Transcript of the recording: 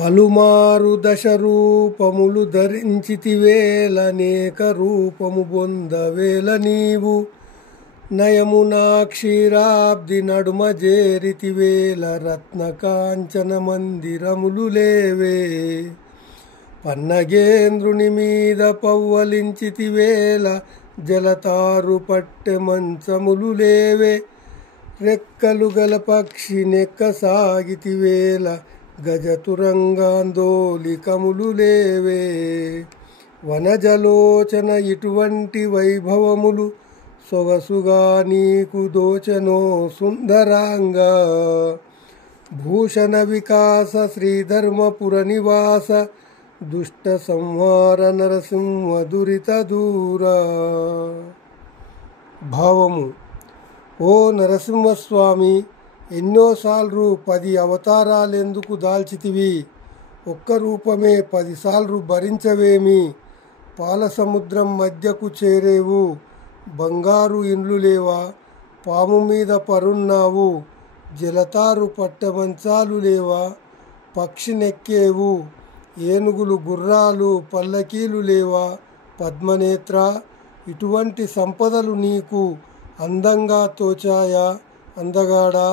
పలుమారు దశ రూపములు ధరించితివేల అనేక రూపము బొందవేల నీవు నయమునా క్షీరాబ్ది నడుమ జేరితివేల రత్న కాంచన మందిరములు లేవే పన్నగేంద్రుని మీద పవ్వలించితివేల జలతారు పట్టె మంచములు లేవే రెక్కలు గల పక్షి నెక్క సాగితివేల గజతురంగాందోలికములు లేవే వనజలోచన ఇటువంటి వైభవములు సొగసుగా నీకు దోచనో సుందరాంగా భూషణ వికాస శ్రీధర్మపుర నివాస దుష్ట సంహార నరసింహ దురిత దూరా. భావము: ఓ నరసింహస్వామి, ఎన్నోసార్లు 10 అవతారాలెందుకు దాల్చితివి? ఒక్క రూపమే 10 సార్లు భరించవేమి? పాల సముద్రం మధ్యకు చేరేవు, బంగారు ఇండ్లు లేవా? పాము మీద పరున్నావు, జలతారు పట్టమంచాలు లేవా? పక్షి నెక్కేవు, ఏనుగులు గుర్రాలు పల్లకీలు లేవా? పద్మనేత్ర, ఇటువంటి సంపదలు నీకు అందంగా తోచాయా అందగాడా?